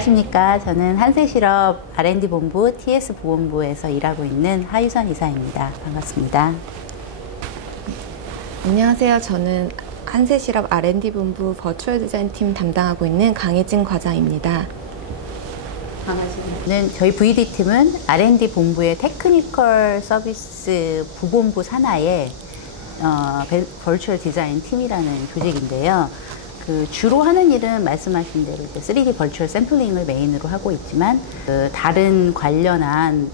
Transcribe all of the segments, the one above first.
안녕하십니까. 저는 한세실업 R&D 본부 TS 보건부에서 일하고 있는 하유선 이사입니다. 반갑습니다. 안녕하세요. 저는 한세실업 R&D 본부 버추얼 디자인 팀 담당하고 있는 강혜진 과장입니다. 반갑습니다. 저희 VD팀은 R&D 본부의 테크니컬 서비스 부본부 산하의 버추얼 디자인 팀이라는 조직인데요. 주로 하는 일은 말씀하신 대로 3D 버추얼 샘플링을 메인으로 하고 있지만 다른 관련한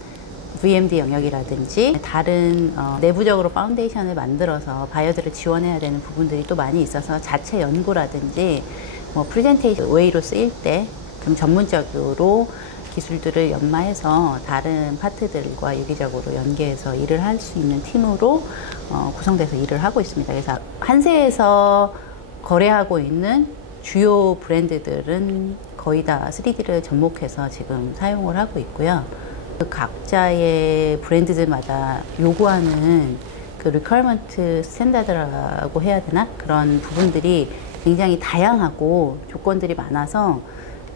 VMD 영역이라든지 다른 내부적으로 파운데이션을 만들어서 바이어들을 지원해야 되는 부분들이 또 많이 있어서 자체 연구라든지 프레젠테이션 웨이로 쓰일 때 좀 전문적으로 기술들을 연마해서 다른 파트들과 유기적으로 연계해서 일을 할 수 있는 팀으로 구성돼서 일을 하고 있습니다. 그래서 한세에서 거래하고 있는 주요 브랜드들은 거의 다 3D를 접목해서 지금 사용을 하고 있고요. 각자의 브랜드들마다 요구하는 그 리퀘어먼트 스탠다드라고 해야 되나? 그런 부분들이 굉장히 다양하고 조건들이 많아서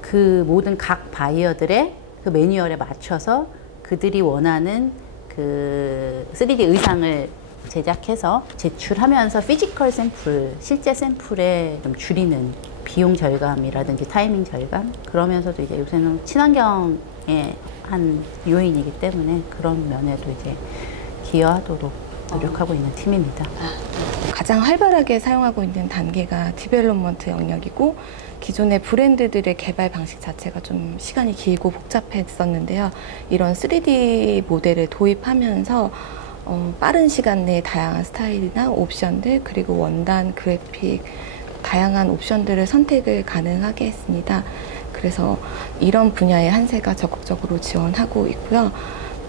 그 모든 각 바이어들의 그 매뉴얼에 맞춰서 그들이 원하는 그 3D 의상을 제작해서 제출하면서 피지컬 샘플, 실제 샘플에 좀 줄이는 비용 절감이라든지 타이밍 절감, 그러면서도 이제 요새는 친환경의 한 요인이기 때문에 그런 면에도 이제 기여하도록 노력하고 있는 팀입니다. 가장 활발하게 사용하고 있는 단계가 디벨롭먼트 영역이고, 기존의 브랜드들의 개발 방식 자체가 좀 시간이 길고 복잡했었는데요. 이런 3D 모델을 도입하면서 빠른 시간 내에 다양한 스타일이나 옵션들, 그리고 원단, 그래픽, 다양한 옵션들을 선택을 가능하게 했습니다. 그래서 이런 분야에 한세가 적극적으로 지원하고 있고요.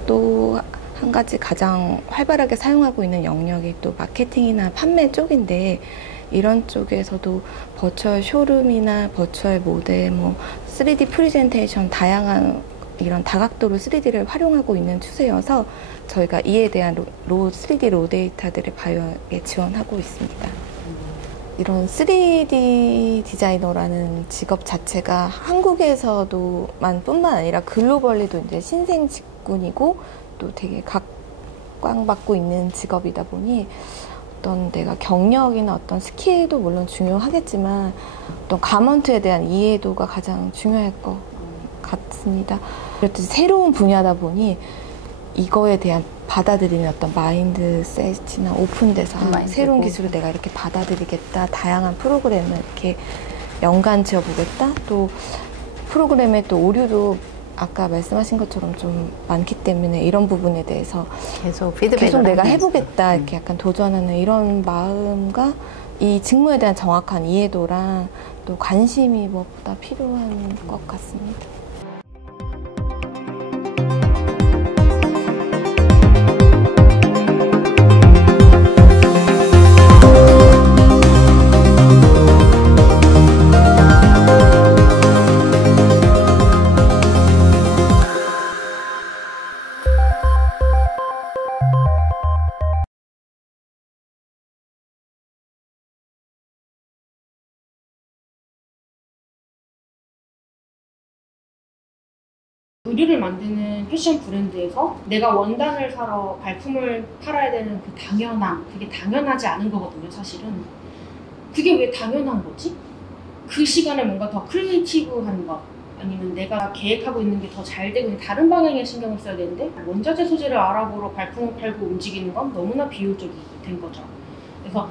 또 한 가지 가장 활발하게 사용하고 있는 영역이 또 마케팅이나 판매 쪽인데, 이런 쪽에서도 버추얼 쇼룸이나 버추얼 모델, 3D 프레젠테이션, 다양한 이런 다각도로 3D를 활용하고 있는 추세여서 저희가 이에 대한 3D 로 데이터들을 바이오에 지원하고 있습니다. 이런 3D 디자이너라는 직업 자체가 한국에서도만 뿐만 아니라 글로벌리도 이제 신생 직군이고 또 되게 각광받고 있는 직업이다 보니 어떤 내가 경력이나 어떤 스킬도 물론 중요하겠지만 어떤 가먼트에 대한 이해도가 가장 중요할 것 같습니다. 그렇듯이 새로운 분야다 보니 이거에 대한 받아들이는 어떤 마인드셋이나 오픈돼서 새로운 기술을 내가 이렇게 받아들이겠다, 다양한 프로그램을 이렇게 연관 지어보겠다, 또 프로그램의 또 오류도 아까 말씀하신 것처럼 좀 많기 때문에 이런 부분에 대해서 계속 내가 해보겠다, 이렇게 약간 도전하는 이런 마음과 이 직무에 대한 정확한 이해도랑 또 관심이 무엇보다 필요한 것 같습니다. 의류를 만드는 패션 브랜드에서 내가 원단을 사러 발품을 팔아야 되는 그 당연함, 그게 당연하지 않은 거거든요, 사실은. 그게 왜 당연한 거지? 그 시간에 뭔가 더 크리에이티브한 것, 아니면 내가 계획하고 있는 게 더 잘 되고 다른 방향에 신경을 써야 되는데 원자재 소재를 알아보러 발품을 팔고 움직이는 건 너무나 비효율적이 된 거죠. 그래서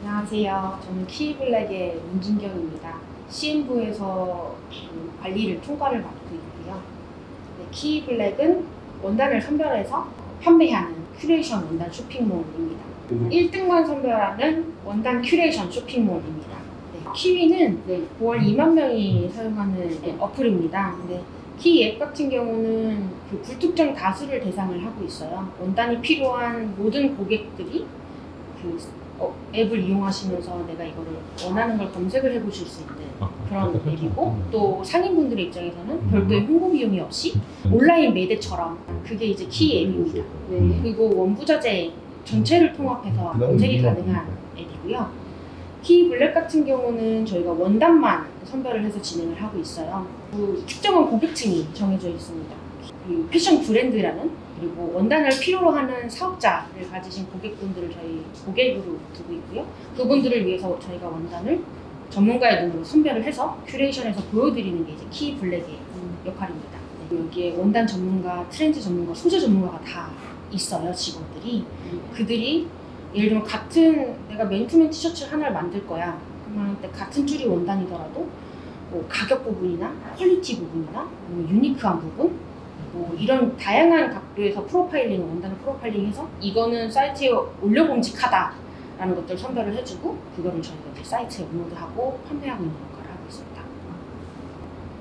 안녕하세요. 저는 키블랙의 문진경입니다. CM부에서 관리를 총괄을 맡고 있고요. 키블랙은 원단을 선별해서 판매하는 큐레이션 원단 쇼핑몰입니다. 1등만 선별하는 원단 큐레이션 쇼핑몰입니다. 키위는 9월 2만 명이 사용하는 어플입니다. 근데 키 앱 같은 경우는 그 불특정 다수를 대상을 하고 있어요. 원단이 필요한 모든 고객들이 그 앱을 이용하시면서 내가 이거를 원하는 걸 검색을 해보실 수 있는 그런 앱이고, 또 상인분들의 입장에서는 별도의 홍보 비용이 없이 온라인 매대처럼, 그게 이제 키 앱입니다. 그리고 원부자재 전체를 통합해서 검색이 가능한 앱이고요. 키 블랙 같은 경우는 저희가 원단만 선별을 해서 진행을 하고 있어요. 그 특정한 고객층이 정해져 있습니다. 그 패션 브랜드라는, 그리고 원단을 필요로 하는 사업자를 가지신 고객분들을 저희 고객으로 두고 있고요. 그분들을 위해서 저희가 원단을 전문가의 눈으로 선별을 해서 큐레이션해서 보여드리는 게 이제 키 블랙의 역할입니다. 여기에 원단 전문가, 트렌드 전문가, 소재 전문가가 다 있어요, 직원들이. 그들이 예를 들면 같은, 내가 맨투맨 티셔츠를 하나를 만들 거야. 그러면 같은 줄이 원단이더라도 뭐 가격 부분이나 퀄리티 부분이나 뭐 유니크한 부분, 뭐 이런 다양한 각도에서 프로파일링, 원단을 프로파일링해서 이거는 사이트에 올려봄직하다라는 것들을 선별을 해주고, 그거를 저희가 이제 사이트에 업로드하고 판매하고 있는 역할을 하고 있습니다.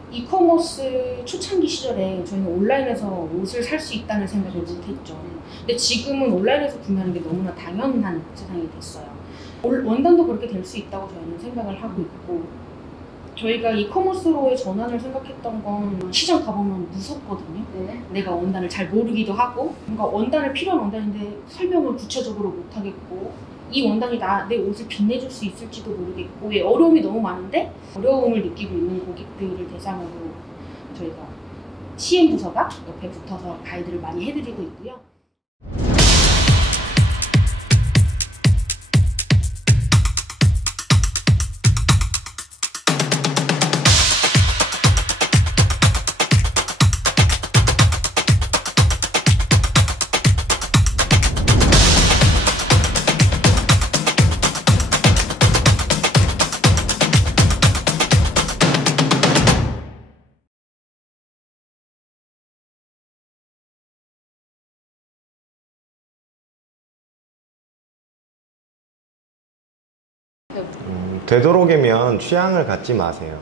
이커머스 초창기 시절에 저희는 온라인에서 옷을 살 수 있다는 생각을 못했죠. 근데 지금은 온라인에서 구매하는 게 너무나 당연한 세상이 됐어요. 원단도 그렇게 될 수 있다고 저희는 생각을 하고 있고, 저희가 이커머스로의 전환을 생각했던 건 시장 가보면 무섭거든요. 네. 내가 원단을 잘 모르기도 하고, 뭔가 원단을 필요한 원단인데 설명을 구체적으로 못하겠고, 이 원단이 내 옷을 빛내줄 수 있을지도 모르겠고, 어려움이 너무 많은데 어려움을 느끼고 있는 고객들을 대상으로 저희가 CM 부서가 옆에 붙어서 가이드를 많이 해드리고 있고요. 되도록이면 취향을 갖지 마세요.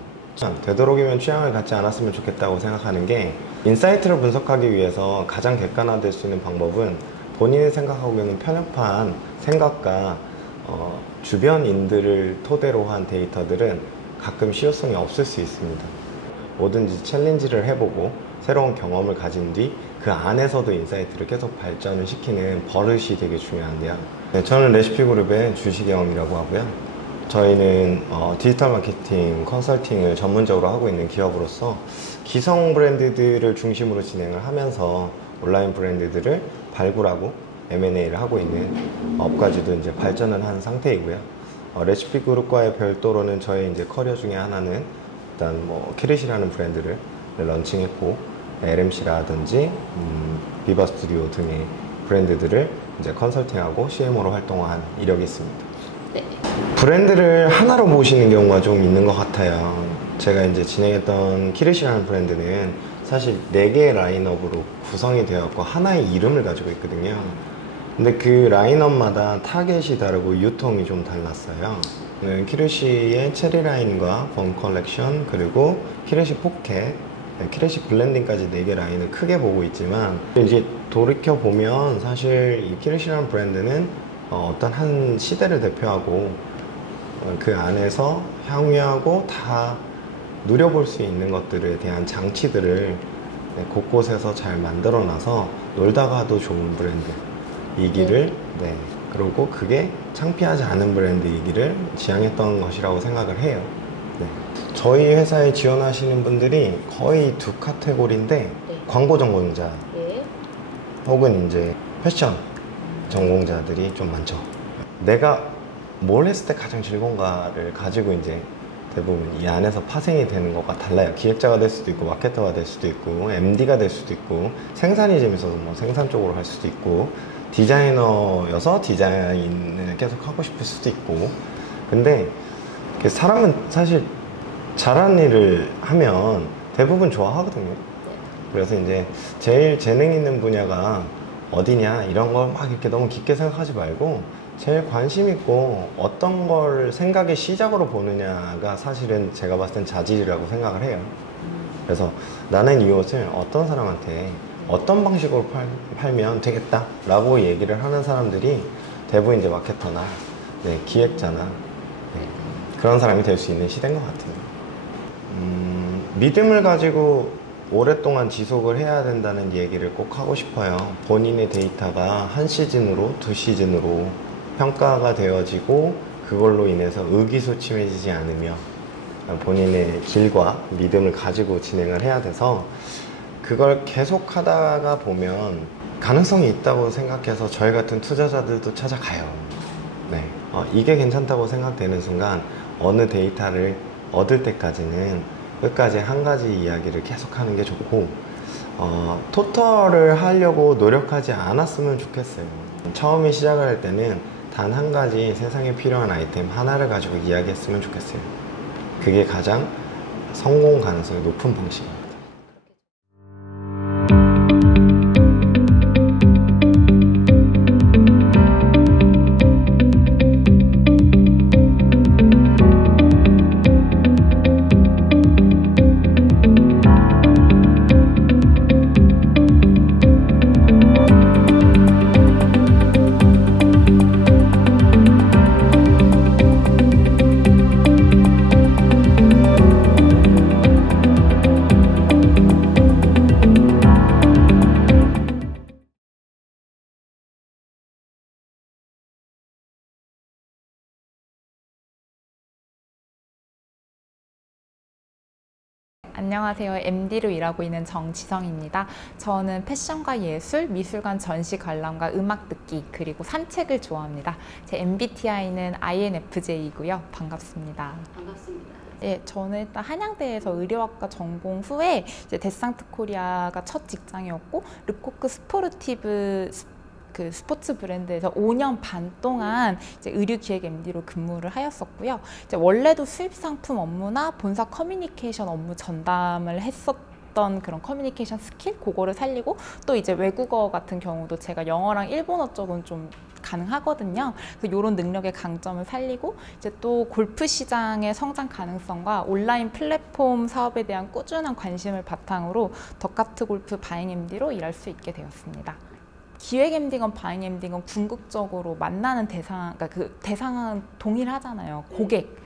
되도록이면 취향을 갖지 않았으면 좋겠다고 생각하는 게, 인사이트를 분석하기 위해서 가장 객관화될 수 있는 방법은 본인이 생각하고 있는 편협한 생각과 주변인들을 토대로 한 데이터들은 가끔 실효성이 없을 수 있습니다. 뭐든지 챌린지를 해보고 새로운 경험을 가진 뒤 그 안에서도 인사이트를 계속 발전을 시키는 버릇이 되게 중요한데요. 네, 저는 레시피그룹의 주시경이라고 하고요. 저희는 디지털 마케팅 컨설팅을 전문적으로 하고 있는 기업으로서 기성 브랜드들을 중심으로 진행을 하면서 온라인 브랜드들을 발굴하고 M&A를 하고 있는 업까지도 이제 발전을 한 상태이고요. 레시피 그룹과의 별도로는 저의 이제 커리어 중에 하나는 일단 키릿이라는 브랜드를 런칭했고, LMC라든지 비바 스튜디오 등의 브랜드들을 이제 컨설팅하고 CMO로 활동한 이력이 있습니다. 네. 브랜드를 하나로 보시는 경우가 좀 있는 것 같아요. 제가 이제 진행했던 키릿이라는 브랜드는 사실 4개의 라인업으로 구성이 되었고 하나의 이름을 가지고 있거든요. 근데 그 라인업마다 타겟이 다르고 유통이 좀 달랐어요. 키릿의 체리 라인과 본 컬렉션, 그리고 키릿이 포켓, 키릿이 블렌딩까지 4개 라인을 크게 보고 있지만, 이제 돌이켜보면 사실 이 키릿이라는 브랜드는 어떤 한 시대를 대표하고 그 안에서 향유하고 다 누려볼 수 있는 것들에 대한 장치들을 곳곳에서 잘 만들어 놔서 놀다가도 좋은 브랜드이기를, 그리고 그게 창피하지 않은 브랜드이기를 지향했던 것이라고 생각을 해요. 저희 회사에 지원하시는 분들이 거의 2 카테고리인데, 광고 전공자 혹은 이제 패션 전공자들이 좀 많죠. 내가 뭘 했을 때 가장 즐거운가를 가지고 이제 대부분 이 안에서 파생이 되는 것과 달라요. 기획자가 될 수도 있고, 마케터가 될 수도 있고, MD가 될 수도 있고, 생산이 재밌어서 생산 쪽으로 할 수도 있고, 디자이너여서 디자인을 계속 하고 싶을 수도 있고. 근데 사람은 사실 잘하는 일을 하면 대부분 좋아하거든요. 그래서 이제 제일 재능 있는 분야가 어디냐 이런 걸 막 이렇게 너무 깊게 생각하지 말고, 제일 관심 있고 어떤 걸 생각의 시작으로 보느냐가 사실은 제가 봤을 땐 자질이라고 생각을 해요. 그래서 나는 이 옷을 어떤 사람한테 어떤 방식으로 팔면 되겠다 라고 얘기를 하는 사람들이 대부분 이제 마케터나 기획자나 그런 사람이 될 수 있는 시대인 것 같아요. 믿음을 가지고 오랫동안 지속을 해야 된다는 얘기를 꼭 하고 싶어요. 본인의 데이터가 한 시즌으로 2시즌으로 평가가 되어지고, 그걸로 인해서 의기소침해지지 않으며 본인의 길과 믿음을 가지고 진행을 해야 돼서 그걸 계속 하다가 보면 가능성이 있다고 생각해서 저희 같은 투자자들도 찾아가요. 네. 이게 괜찮다고 생각되는 순간 어느 데이터를 얻을 때까지는 끝까지 한 가지 이야기를 계속 하는 게 좋고 토털을 하려고 노력하지 않았으면 좋겠어요. 처음에 시작을 할 때는 단 한 가지 세상에 필요한 아이템 하나를 가지고 이야기했으면 좋겠어요. 그게 가장 성공 가능성이 높은 방식입니다. 안녕하세요. MD로 일하고 있는 정지성입니다. 저는 패션과 예술, 미술관 전시 관람과 음악 듣기, 그리고 산책을 좋아합니다. 제 MBTI는 INFJ이고요. 반갑습니다. 반갑습니다. 예, 저는 일단 한양대에서 의료학과 전공 후에 이제 데상트 코리아가 첫 직장이었고, 르코크 스포르티브 그 스포츠 브랜드에서 5년 반 동안 이제 의류기획 MD로 근무를 하였었고요. 이제 원래도 수입 상품 업무나 본사 커뮤니케이션 업무 전담을 했었던 그런 커뮤니케이션 스킬, 그거를 살리고, 또 이제 외국어 같은 경우도 제가 영어랑 일본어 쪽은 좀 가능하거든요. 그래서 이런 능력의 강점을 살리고, 이제 또 골프 시장의 성장 가능성과 온라인 플랫폼 사업에 대한 꾸준한 관심을 바탕으로 덕카트 골프 바잉 MD로 일할 수 있게 되었습니다. 기획 MD건 바잉 MD건 궁극적으로 만나는 대상, 그러니까 그 대상은 동일하잖아요. 고객.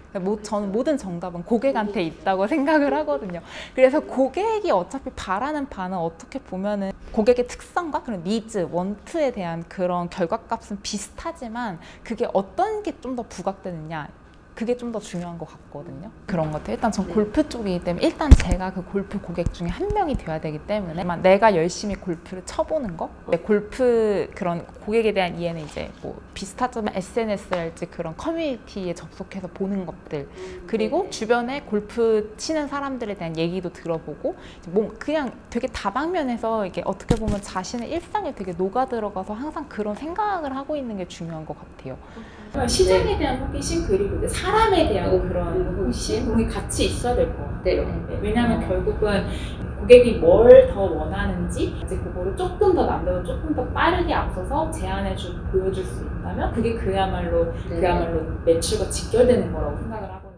저는 모든 정답은 고객한테 있다고 생각을 하거든요. 그래서 고객이 어차피 바라는 바는 어떻게 보면은 고객의 특성과 그런 니즈, 원트에 대한 그런 결과값은 비슷하지만 그게 어떤 게 좀 더 부각되느냐, 그게 좀 더 중요한 것 같거든요. 그런 것 같아요. 일단 전 골프 쪽이기 때문에 일단 제가 그 골프 고객 중에 한 명이 되어야 되기 때문에 내가 열심히 골프를 쳐보는 거, 골프 그런 고객에 대한 이해는 이제 뭐 비슷하지만 SNS랄지 그런 커뮤니티에 접속해서 보는 것들, 그리고 주변에 골프 치는 사람들에 대한 얘기도 들어보고, 뭐 그냥 되게 다방면에서 이게 어떻게 보면 자신의 일상에 되게 녹아들어가서 항상 그런 생각을 하고 있는 게 중요한 것 같아요. 시장에 대한 호기심, 그리고 이제 사람에 대한 그런 호기심, 그런 게 같이 있어야 될 것 같아요. 왜냐하면 결국은 고객이 뭘 더 원하는지 이제 그거를 조금 더 남들보다 조금 더 빠르게 앞서서 제안해주고 보여줄 수 있다면 그게 그야말로 매출과 직결되는 거라고 생각을 하고.